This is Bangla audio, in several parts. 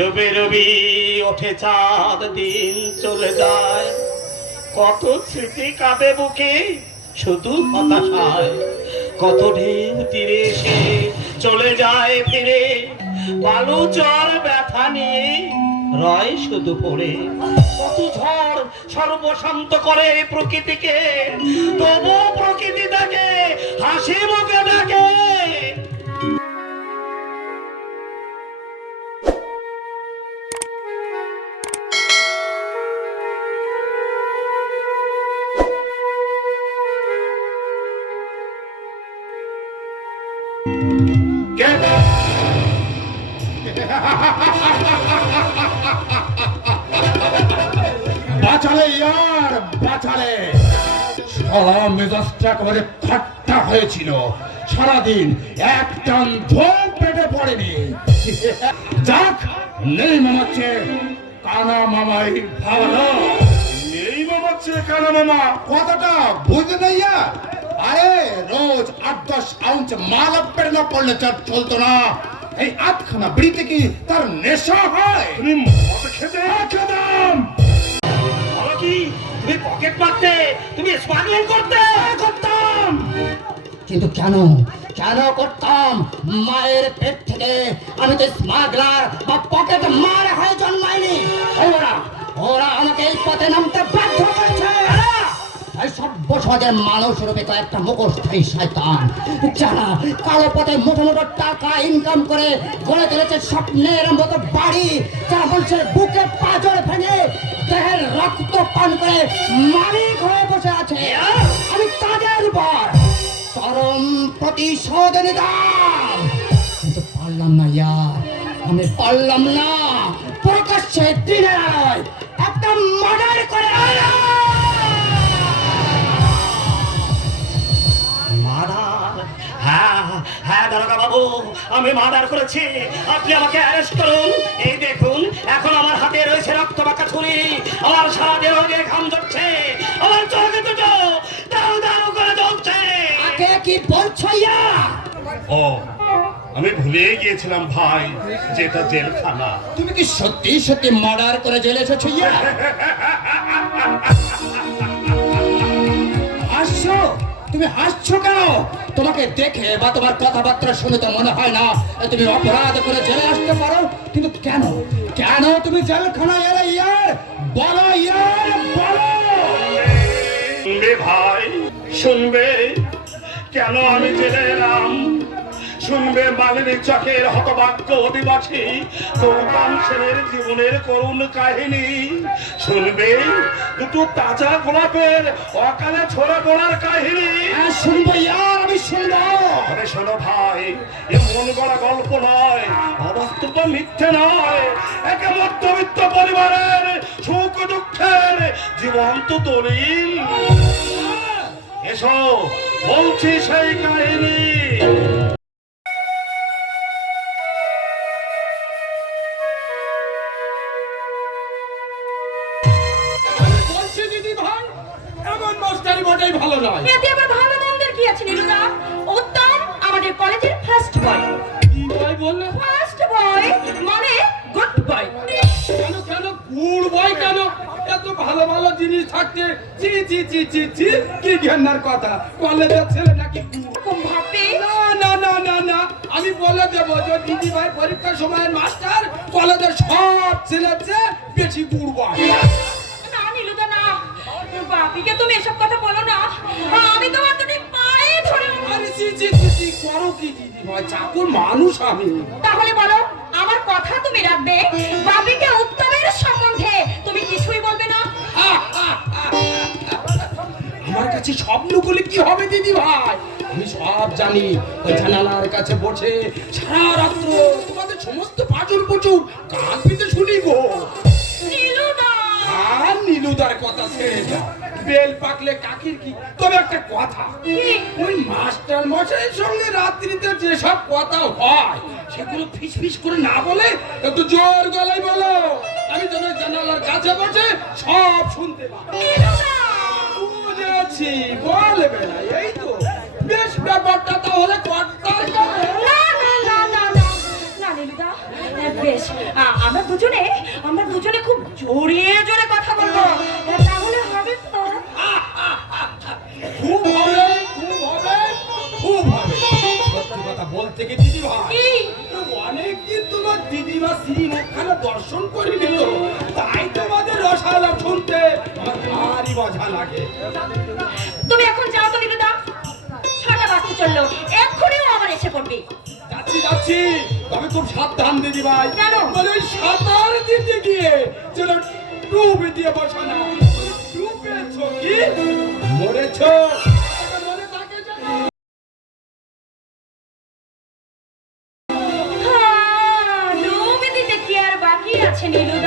রবি রবি ওঠে চাঁদ, দিন চলে যায়। কত স্মৃতি কাঁদে বুকে, শুধু হতাশায়। কত ঢেউ তীরে এসে চলে যায় ফিরে বালু চর ব্যথা নিয়ে রয় শুধু পড়ে। কত ঝড় সর্বশান্ত করে প্রকৃতিকে তবু প্রকৃতি তাকে হাসি মুখে ডাকে। সারা মেজাজটা একেবারে ঠাট্টা হয়েছিল। সারাদিন এক টান ধোপ পেটে পড়েনি। যাক নেই মামাচ্ছে কানা মামাই ভালো। নেই মামাচ্ছে কানা মামা। কথাটা বুঝতে নাই আরে রোজ আট দশ আউন্স মাল পেড়ে না পড়লে চার চলতো না। এই আটখানা বিড়িতে কি তার নেশা হয়? তুমি খেতে? খেতাম। বলো কি? তুমি পকেট মারতে, তুমি স্মাগলিং করতে। করতাম। কিন্তু কেন? কেন করতাম? মায়ের পেট থেকে আমি তো স্মাগলার বা পকেট মার হয়ে জন্মাইনি ওরা ওরা আমাকে এই পথে নামতে বাধ্য করেছে। সভ্য সমাজের মানুষ কালো টাকা ইনকাম করে বাড়ি বুকে রক্ত পান করে মালিক হয়ে বসে আছে। আমি তাদের উপর চরম প্রতিশোধ কিন্তু পারলাম না ইয়ার, আমি পারলাম না। প্রকাশ্যে দিনের একটা মার্ডার করে মার্ডার হ্যাঁ হ্যাঁ দারোগা বাবু আমি মার্ডার করেছি। আপনি আমাকে অ্যারেস্ট করুন। এই দেখুন এখন আমার হাতে রয়েছে রক্ত মাখা ছুরি। আমার সারা দেহ দিয়ে ঘাম ঝরছে। আমার চোখে দুটো দারু দারু করে জ্বলছে। আগে কি বলছো ইয়া? ও আমি ভুলে গিয়েছিলাম ভাই যেটা জেলখানা। তুমি কি সত্যি সত্যি মার্ডার করে জেলে এসেছ ইয়া? তুমি হাসছো কেন? তোমাকে দেখে বা তোমার কথাবার্তা শুনে তো মনে হয় না তুমি অপরাধ করে জেলে আসতে পারো। কিন্তু কেন? কেন তুমি জেলখানা এলে ইয়ার? বলো ইয়ার, বলো! ভাই, শুনবে। কেন আমি জেলে এলাম? শুনবে মালিনী চকের হতবাক্য অধিবাসী কৌতান সেনের জীবনের করুণ কাহিনী। শুনবে দুটো তাজা গোলাপের অকালে ছড়া পড়ার কাহিনী। হ্যাঁ শুনব ইয়ার আমি শুনব। আরে শোনো ভাই এ মন গড়া গল্প নয় অবাস্তব মিথ্যে নয়। একে মধ্যবিত্ত পরিবারের সুখ দুঃখের জীবন্ত দলিল। এসো বলছি সেই কাহিনী। এমন মাস্টারি মোটেই ভালো নয়। এতে আবার ভালো মন্দের কি আছে নীলুদা? উত্তম আমাদের কলেজের ফার্স্ট বয় কি বই বললে? ফার্স্ট বয় মানে গুড বয় কেন কেন? কুড় বই কেন? এত ভালো ভালো জিনিস থাকতে চি চি চি চি চি কি ঘেন্নার কথা? কলেজের ছেলে নাকি ভাবে না না না না না। আমি বলে দেব যে দিদি ভাই পরীক্ষার সময় মাস্টার কলেজের সব ছেলের চেয়ে বেশি নীলুদা না বাপিকে তুমি এসব কথা বলো না। আমি তোমার দুটি পায়ে ধরে আরে চি চি চি করো কি দিদি ভাই চাকুর মানুষ আমি। তাহলে বলো আমার কথা তুমি রাখবে? বাপিকে উত্তমের সম্বন্ধে তুমি কিছুই বলবে না? আমার কাছে স্বপ্নগুলি কি হবে দিদি ভাই? আমি সব জানি ওই জানালার কাছে বসে সারা রাত্র তোমাদের সমস্ত পাচন পুচুর কান পিতে শুনি গো। নীলুদা! আর নীলুদার কথা ছেড়ে দাও বেল পাকলে কাকির কি? তবে একটা কথা। ওই মাস্টার মশাইয়ের সঙ্গে রাত্রিতে যেসব কথা হয় সেগুলো ফিস ফিস করে না বলে একটু জোর গলায় বলো। আমি তোমার জানালার কাছে বসে সব শুনতে বুঝেছি বলবে না এই তো। বেশ ব্যাপারটা তাহলে কর্তার না না না না না। না নীলুদা বেশ। আমরা দুজনে আমরা দুজনে খুব জোরে জোরে কথা বলব। কথা বলতে কি? দিদি অনেকদিন তোমার দিদিমা শ্রীমুখখানা দর্শন করিনি তো। তাই তোমাদের রসালাপ শুনতে আমার ভারী মজা লাগে। তুমি এখন যাও তো নীলুদা ছটা বাজতে চলল। এক্ষুনিও আবার এসে পড়বে। যাচ্ছি যাচ্ছি। তবে খুব সাবধান দিদি ভাই কেন? বলে সাঁতার দিতে গিয়ে যেন ডুবে দিয়ে বসা না ডুবেছ কি? মরেছ? বাকি আছে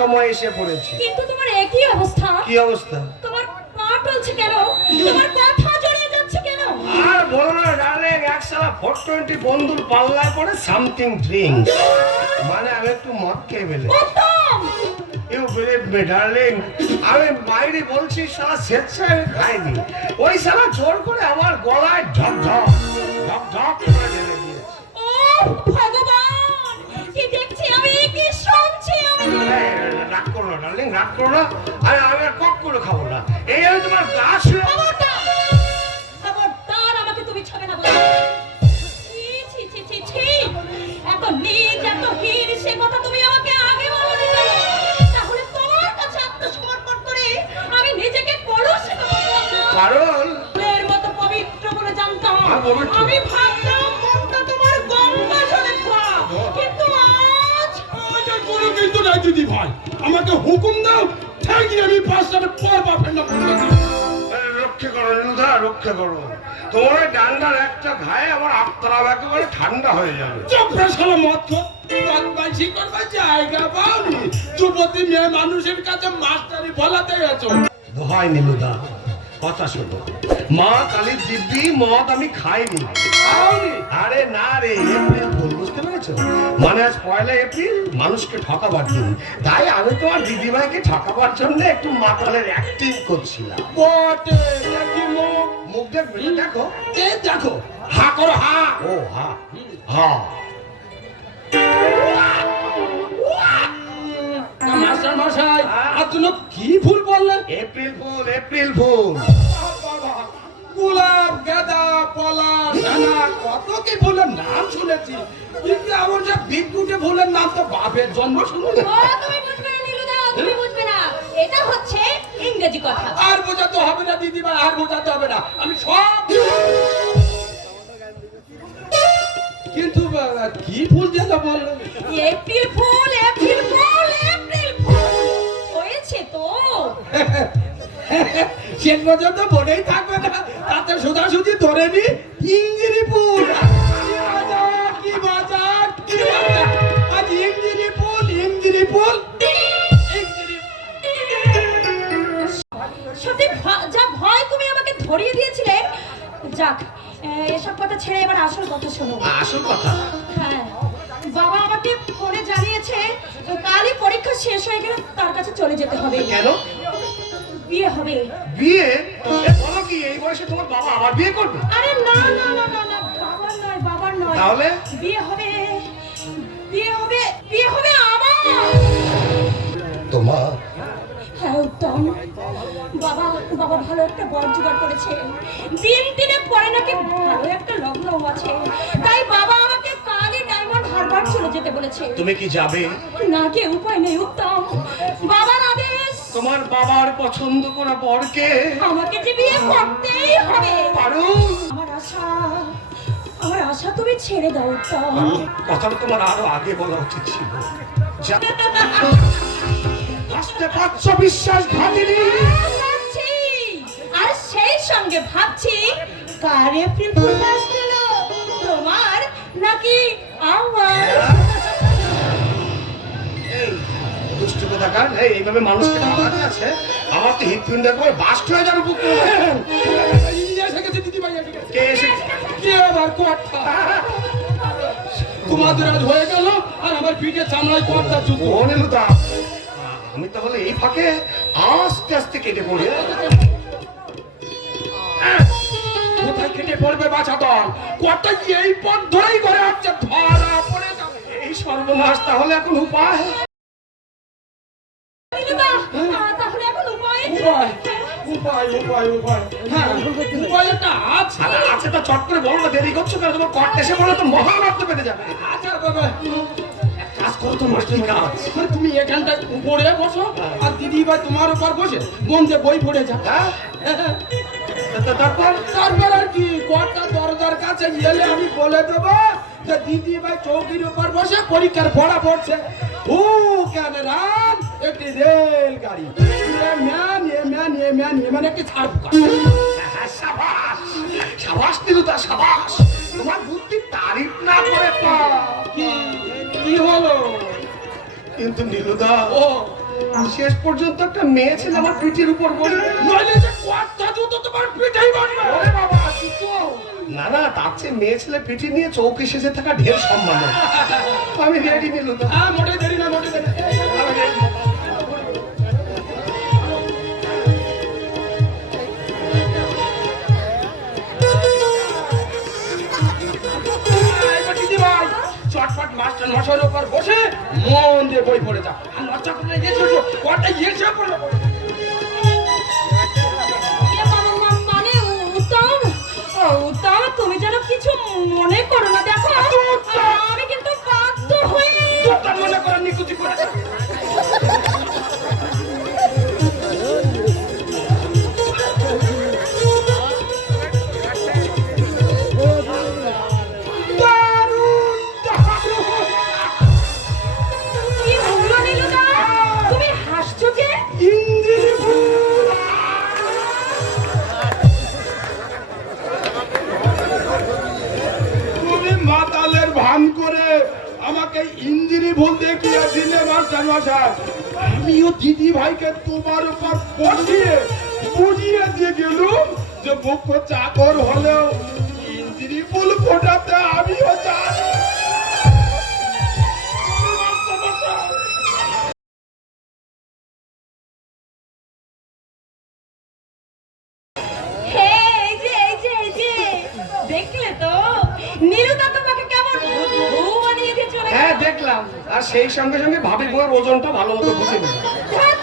সময় এসে পড়েছি। কিন্তু তোমার একই অবস্থা। কি অবস্থা? তোমার পা টলছে কেন? তোমার কথা জড়িয়ে যাচ্ছে কেন? আর বলো না ডার্লিং এক সালা ফোর টোয়েন্টি বন্ধুর পাল্লায় পড়ে সামথিং ড্রিঙ্ক মানে আমি একটু মদ খেয়ে ফেলে ইউ বিলিভ মি ডার্লিং আমি বাইরে বলছি সালা স্বেচ্ছায় আমি খাইনি। ওই সালা জোর করে আমার গলায় ঢক ঢক রাগ করো না আমি আমি আর কখনো খাব না। এই আমি তোমার গা খবরদার! আমাকে তুমি ছবে না বলো। ছি ছি ছি ছি ছি। এত নিজ এত হীন সে কথা তুমি আমাকে আগে বলনি তাহলে তোমার কাছে আত্মসমর্পণ করে আমি নিজেকে না কারণ ফুলের মতো পবিত্র বলে জানতাম। আমি ভাবতাম মনটা তোমার গঙ্গা জলে কিন্তু আজ আমাকে কোনো কিন্তু নাই দিদি ভাই। আমাকে হুকুম দাও ঠেকি আমি পাঁচটার পর বাপের না। রক্ষে করো রক্ষে করো। তোমার ওই ডান্ডার একটা ঘায়ে আমার আত্মারাম একেবারে ঠান্ডা হয়ে যাবে। বদমাইশি করবার জায়গা পাওনি। যুবতী মেয়ে মানুষের কাছে মাস্টারি বলাতে গেছো। ভয় নিলুদা কথা শোনো। মা কালীর দিব্যি মদ আমি খাইনি। আরে না রে এপ্রিল ফুল বুঝতে পেরেছ? মানে আজ পয়লা এপ্রিল মানুষকে ঠকাবার দিন। তাই আমি তোমার দিদিভাইকে ঠকাবার জন্য একটু মাতালের অ্যাক্টিং করছিলাম। বটে দেখি মুখ? মুখ দেখবে দেখো এ দেখো। হা করো হা। ও হা। হা। মাস্টার মশাই আর কি ফুল বললেন এপ্রিল ফুল এপ্রিল ফুল গোলাপ গাঁদা পলাশ কত কি ফুলের নাম শুনেছি। কিন্তু ফুলের নাম তো বাপের জন্ম শুনেছি। তুমি বুঝবে না নীলুদা তুমি বুঝবে না। এটা হচ্ছে ইংরেজি কথা। আর বোঝাতে হবে না দিদিমা আর বোঝাতে হবে না। আমি সব কিন্তু কি ফুল যেটা বললেন April fool April fool April fool. হয়েছে তো। শেষ পর্যন্ত বলেই থাকবে না। তাতে সোজাসুজি ধরে নি কি কি আজ সত্যি যা ভয় তুমি আমাকে ধরিয়ে দিয়েছিলে। যাক এসব কথা ছেড়ে এবার আসল কথা শোনো। আসল কথা? হ্যাঁ। বাবা আমাকে ফোনে জানিয়েছে কালই পরীক্ষা শেষ হয়ে গেলে তার কাছে চলে যেতে হবে। কেন? বিয়ে হবে। বিয়ে? বলো কি এই বয়সে তোমার বাবা আবার বিয়ে করবে? আরে না না না না না বাবার নয় বাবার নয়। তাহলে? বিয়ে হবে বিয়ে হবে বিয়ে হবে আমার। তোমার? হ্যাঁ উত্তম। বাবা বাবা ভালো একটা বর জোগাড় করেছে। দিন দিনে পরে নাকি ভালো একটা লগ্ন আছে। তাই বাবা আমাকে কালই ডায়মন্ড হারবার চলে যেতে বলেছে। তুমি কি যাবে? না কি উপায় নেই উত্তম। বাবার আদেশ তোমার বাবার পছন্দ করা বরকে আমাকে যে বিয়ে করতেই হবে। আমার আশা আমার আশা তুমি ছেড়ে দাও কথাটা তোমার আরও আগে বলা উচিত ছিল। আসতে পারছ বিশ্বাস ভাবিনি ভাবছি, আর সেই সঙ্গে ভাবছি কার এপ্রিল ফুল আসছিল তোমার নাকি আমার? দুষ্টু কোথাকার এইভাবে মানুষকে আছে। আমার তো হৃৎপিণ্ড করে বাস্ট হয়ে যাবে বুক এসে গেছে দিদিভাই এসে কে এসে কে আবার কোয়ার্টা তোমাদের আজ হয়ে গেল আর আমার পিঠে চামড়ায় ও নীলুদা আমি তাহলে এই ফাঁকে আস্তে আস্তে কেটে পড়ি। কোথায় কেটে পড়বে বাছা দল? কোয়ার্টা এই পথ ধরেই করে আসছে ধরা পড়ে যাবে। এই সর্বনাশ তাহলে এখন উপায় নীলিমা, আহ, তাহলে এখন উপায় উপায় উপায় উপায় উপায়। হ্যাঁ আছে আছে তো চট করে বলো না দেরি করছ কেন? তোমার কট এসে বলে তো মহাভারত পেতে যাবে। আচ্ছা বাবা। কাজ করো তো মাস্টার কাজ। তুমি এখানটায় উপরে বসো আর দিদি ভাই তোমার উপর বসে মন দিয়ে বই পড়ে যা হ্যাঁ? তারপর? তারপর আর কি কোয়ার্টা দরজার কাছে গেলে আমি বলে দেবো যে দিদি ভাই চৌকির উপর বসে পরীক্ষার পড়া পড়ছে। ও কেন রাম? একটি রেল গাড়ি ম্যান এ ম্যান এ মানে একটি ছাড় হ্যাঁ, সাবাস। সাবাস সাবাস। তোমার বুদ্ধি তারিফ না করে কি? কি হলো? কিন্তু নীলুদা ও শেষ পর্যন্ত একটা মেয়ে ছেলে আমার পিঠের উপর বসবে নইলে যে কোয়ার্টা জুতো তোমার পিঠেই বানবে ওরে বাবা জুতো না না তার চেয়ে মেয়ে ছেলে পিঠে নিয়ে চৌকি শেষে থাকা ঢের সম্মান। আমি রেডি নীলুদা। হ্যাঁ মোটে দেরি না মোটে দেরি মাস্টার মশাইয়ের উপর বসে মন দিয়ে বই পড়ে যা। আর লজ্জা করলে গেছে কটা এসে পড়ে মানে উত্তম, তুমি যেন কিছু মনে করো না, দেখো। আমাকে ইঞ্জিনি ভুল দেখিয়েছিলে মাস্টার মশাই, আমিও দিদি ভাইকে তোমার উপর বসিয়ে বুঝিয়ে দিয়ে গেলুম যে মুখ্য চাকর হলেও ইঞ্জিনি ফুল ফোটাতে আমিও জানি আর সঙ্গে সঙ্গে ভাবি বউয়ের ওজনটা ভালো মতো বুঝে নিল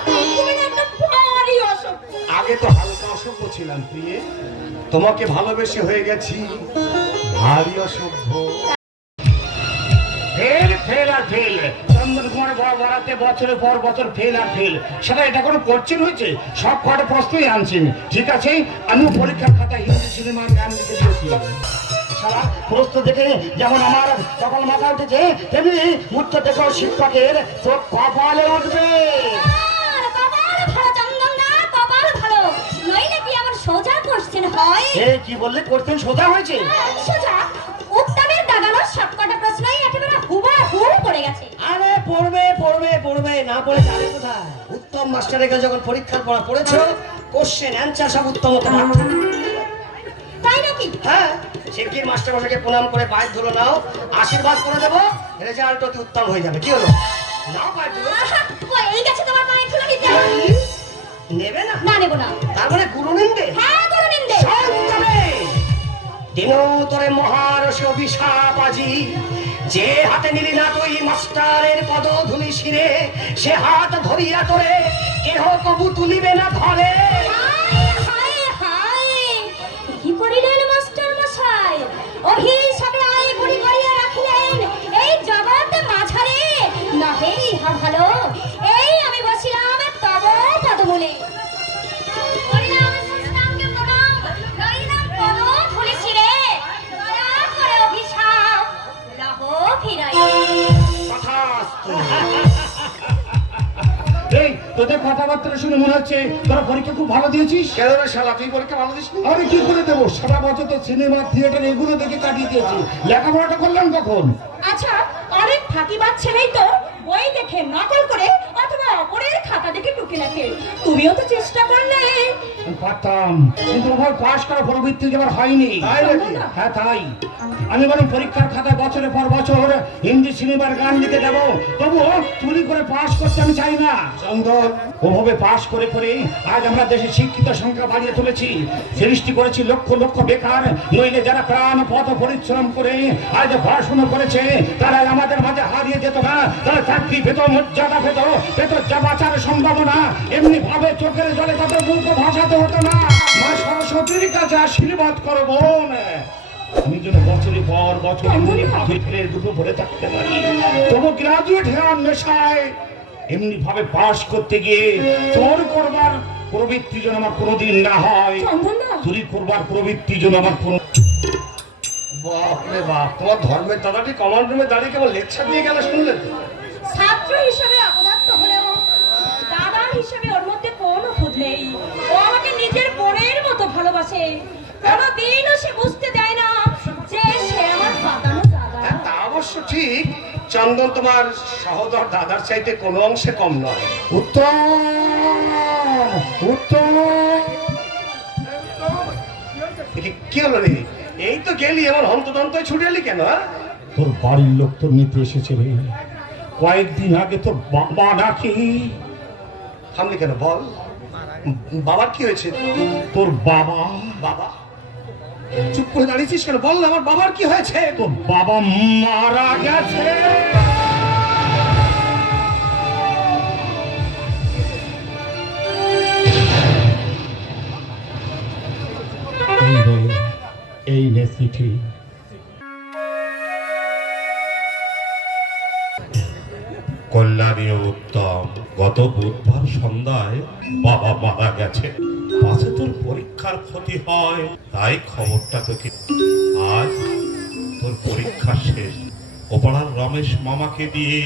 তুমি না একটা ভারী অসভ্য আগে তো হালকা অসভ্য ছিলাম, প্রিয়ে। তোমাকে ভালোবেসে হয়ে গেছি। ভারী অসভ্য। ঠিক আছে? আমিও পরীক্ষার খাতা হিন্দি সিনেমার গান লিখে দিয়েছি যেমন আমার তখন মাথা উঠেছে তেমনি উত্তর দেখো শিক্ষকের চোখ কপালে উঠবে। কি সোজা কোশ্চেন হয়? এ কি বললে? করতেন সোজা হয়েছে। সোজা? উত্তমের দাগানো সবকটা প্রশ্নই একেবারে হুবহু পড়ে গেছে। আরে পড়বে পড়বে পড়বে না পড়ে যাবে কোথায়? উত্তম মাস্টারের কাছে যখন পরীক্ষার পড়া পড়েছো কোশ্চেন অ্যান্সার সব উত্তম তোমার। তাই নাকি? হ্যাঁ। শিগগির মাস্টার মশাইকে প্রণাম করে পায়ের ধুলো নাও আশীর্বাদ করে দেবো রেজাল্ট অতি উত্তম হয়ে যাবে। কি হলো? নাও পায়ের ধুলো। এই গেছে তোমার পায়ের ধুলো নিতে। নেবে না? না নেব না। তার মানে গুরু নিন্দে? হ্যাঁ করে নিন দে সন্তানে দিনতরে অভিশাপ আজি। যে হাতে নিলি না তুই মাস্টারের পদধূলি শিরে সে হাত ধরিয়া তোরে কেহ কবু তুলিবে না ঘরে কথাবার্তা শুনে মনে হচ্ছে তোরা পরীক্ষা খুব ভালো দিয়েছিস? কেন রে শালা তুই পরীক্ষা ভালো দিস আরে কি করে দেবো? সারা বছর তো সিনেমা থিয়েটার এগুলো দেখে কাটিয়ে দিয়েছি। লেখাপড়াটা করলাম কখন? আচ্ছা অনেক ফাঁকিবাজ ছেলেই তো বই দেখে নকল করে অথবা অপরের খাতা দেখে টুকে লেখে তুমিও তো চেষ্টা করলে। আমি পারতাম কিন্তু ওভাবে পাশ করা প্রবৃত্তি আমার হয়নি। হ্যাঁ তাই। আমি বরং পরীক্ষার খাতায় বছরের পর বছর হিন্দি সিনেমার গান লিখে দেবো। তবুও চুরি করে পাশ করতে আমি চাই না। চন্দন। ওভাবে পাশ করে করে আজ আমরা দেশে শিক্ষিত সংখ্যা বাড়িয়ে তুলেছি। সৃষ্টি করেছি লক্ষ লক্ষ বেকার। নইলে যারা প্রাণ পথ পরিশ্রম করে আজ পড়াশুনো করেছে তারা আমাদের মাঝে হারিয়ে যেত না। তারা চাকরি পেত মর্যাদা পেত পেত যা বাঁচার সম্ভাবনা। এমনি ভাবে চোখের জলে তাদের মুখ ভাসাতে হতো না। মা সরস্বতীর কাছে আশীর্বাদ করো বোন। আমি যেন বছরের পর বছর এমনি ভাবে ফেলে দুটো ভরে থাকতে পারি। তবু গ্রাজুয়েট হওয়ার নেশায় এমনি ভাবে পাশ করতে গিয়ে চোর করবার প্রবৃত্তি যেন আমার কোনোদিন না হয়। চুরি করবার প্রবৃত্তি যেন আমার কোনো বাপ তোমার ধর্মের দাদাটি কমান্ড রুমে দাঁড়িয়ে কেবল লেকচার দিয়ে গেলে শুনলে? ছাত্র হিসেবে অপদার্থ ঠিক চন্দন তোমার সহদর দাদার চাইতে কোনো অংশে কম নয়। উত্তম উত্তম। কি হলো রে? এই তো গেলি এমন হন্তদন্ত ছুটে এলি কেন হ্যাঁ? তোর বাড়ির লোক তোর নিতে এসেছে রে। কয়েকদিন আগে তোর বাবা নাকি থামলি কেন বল। বাবার কি হয়েছে? তোর বাবা বাবা? চুপ করে দাঁড়িয়েছিস কেন? বল আমার বাবার কি হয়েছে? তোর বাবা মারা গেছে। এই নে, এই চিঠি কল্যাণী উত্তম। গত বুধবার সন্ধ্যায় বাবা মারা গেছে। পাশে তোর পরীক্ষার ক্ষতি হয়, তাই খবরটা তোকে আজ তোর পরীক্ষা শেষ? ওপাড়ার রমেশ মামাকে দিয়ে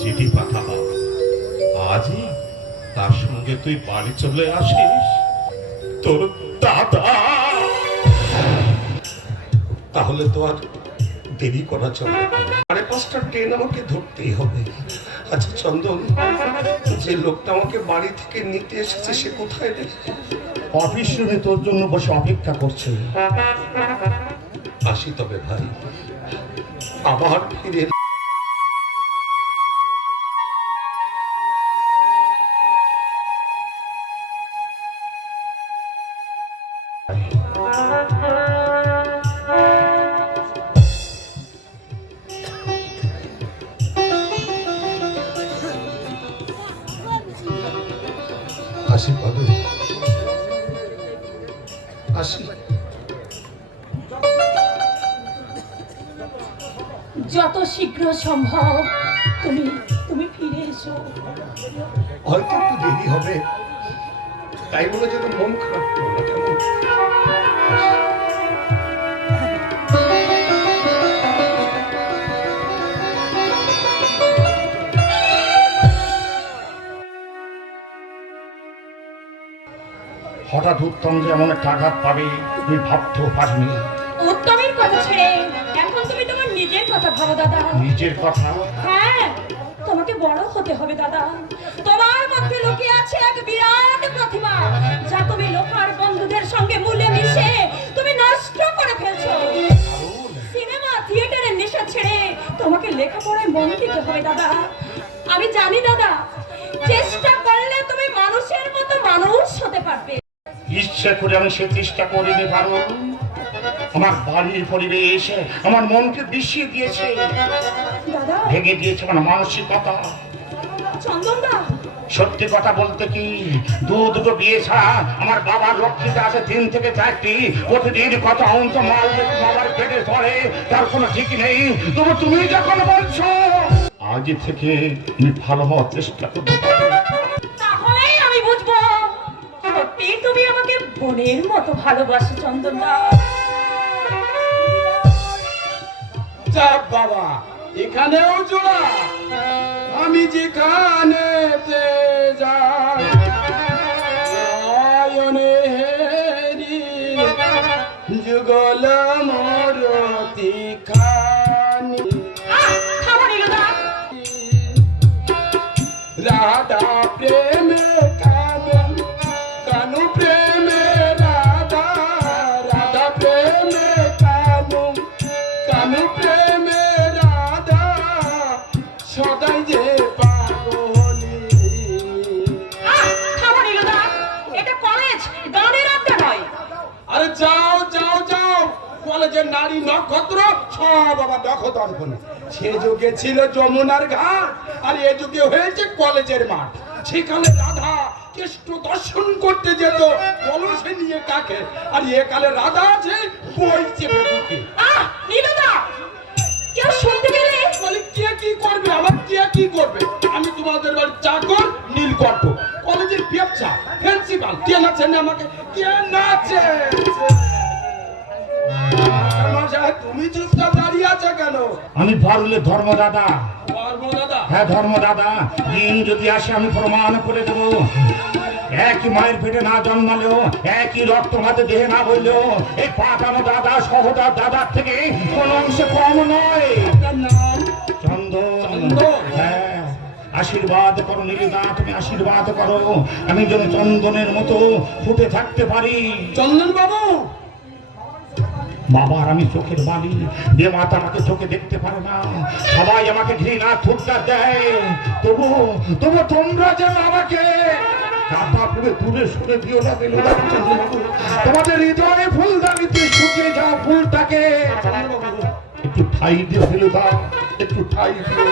চিঠি পাঠালাম আজই তার সঙ্গে তুই বাড়ি চলে আসিস। তোর দাদা! তাহলে তো আর দেরি করা চলে। সাড়ে পাঁচটা ট্রেন আমাকে ধরতেই হবে। আচ্ছা চন্দন যে লোকটা আমাকে বাড়ি থেকে নিতে এসেছে সে কোথায় দেখছে অফিস রুমে তোর জন্য বসে অপেক্ষা করছে। আসি তবে ভাই। আবার ফিরে যত শীঘ্র সম্ভব, তুমি তুমি ফিরে এসো। হয়তো একটু দেরি হবে। তাই বলে যেন মন খারাপ হঠাৎ উত্তম যে এমন একটা আঘাত পাবে তুই ভাবতেও পারিনি। নিজের দাদা। নিজের কথা। হ্যাঁ তোমাকে বড় হতে হবে দাদা। তোমার মধ্যে লুকিয়ে আছে এক বিরাট প্রতিভা যা তুমি লোকার বন্ধুদের সঙ্গে মূলে মিশে তুমি নষ্ট করে ফেলছো। সিনেমা থিয়েটারের নেশা ছেড়ে তোমাকে লেখাপড়ায় মন দিতে হবে দাদা। আমি জানি দাদা চেষ্টা করলে তুমি মানুষের মতো মানুষ হতে পারবে। ইচ্ছে করে আমি সে চেষ্টা করিনি পারো আমার বাড়ির পরিবেশ আমার মনকে বিষিয়ে দিয়েছে। ভেঙে দিয়েছে আমার মানসিকতা। সত্যি কথা বলতে কি দু দুটো বিয়ে ছাড়া আমার বাবার লক্ষ্মীতে আছে তিন থেকে চারটি। প্রতিদিন কত অন্ত মাল বাবার পেটে ধরে তার কোনো ঠিক নেই। তবু তুমি যখন বলছো আজ থেকে আমি ভালো হওয়ার চেষ্টা করব। আমি বুঝব। সত্যি তুমি আমাকে বোনের মতো ভালোবাসো চন্দন যাক বাবা এখানেও জোড়া। আমি যেখানে যাই। কলেজের নারী নক্ষত্র সব আবার নক্ষত্র সে যুগে ছিল যমুনার ঘাট আর এ যুগে হয়েছে কলেজের মাঠ। সেখানে রাধা কৃষ্ণ দর্শন করতে যেত কলসে নিয়ে কাকে। আর এ কালে রাধা আছে বই চেপে নীলুদা কেউ শুনতে গেলে বলি কে কি করবে? আমার কে কি করবে? আমি তোমাদের বাড়ির চাকর নীলকণ্ঠ। কলেজের পেপচা প্রিন্সিপাল কে নাচেন আমাকে? কে নাচে? মশাই, তুমি চুপচাপ দাঁড়িয়ে আছো কেন? আমি পারলে ধর্মদাদা দাদা। হ্যাঁ ধর্মদাদা দিন যদি আসে আমি প্রমাণ করে দেব। একই মায়ের পেটে না জন্মালেও একই রক্ত হাতে দেহে না বললেও এই পাকানো দাদা সহদার দাদার থেকে কোন অংশে কম নয়। চন্দন? হ্যাঁ আশীর্বাদ করো নীলিদা তুমি আশীর্বাদ করো। আমি যেন চন্দনের মতো ফুটে থাকতে পারি। চন্দন বাবু বাবার আমি চোখের বালি। যে মাতা আমাকে চোখে দেখতে পারে না। সবাই আমাকে ঘৃণা থুটকার দেয়। তবু তবু তোমরা যেন আমাকে কাপা পুরে তুলে সুরে দিও না দিল তোমাদের হৃদয়ে ফুলদানিতে শুকিয়ে যাওয়া ফুলটাকে একটু ঠাই দিয়ে ফেলে দাও একটু ঠাই দিও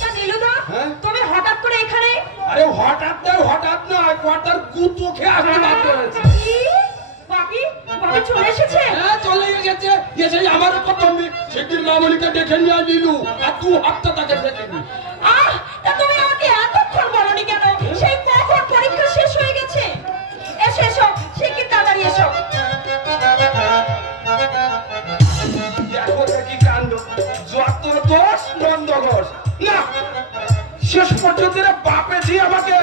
তা নীলুদা হ্যাঁ? হঠাৎ করে এখানে আরে হঠাৎ নয় হঠাৎ নয় কটার গুতো খেয়ে আসতে বাধ্য হয়েছে। কি? চলে এসেছে? হ্যাঁ চলে গেছে এসে আমার আমি সেদিন মামলিকে দেখে নিয়ে নিলু আর দু হাতটা তাকে দেখে নি আহ তা তুমি আমাকে এতক্ষণ বলনি কেন? সেই কখন পরীক্ষা শেষ হয়ে গেছে। এসো এসো শিগগির তাড়াতাড়ি এসো। দেখো দেখি কাণ্ড। যত দোষ নন্দ ঘোষ। না শেষ পর্যন্ত বাপে দিয়ে আমাকে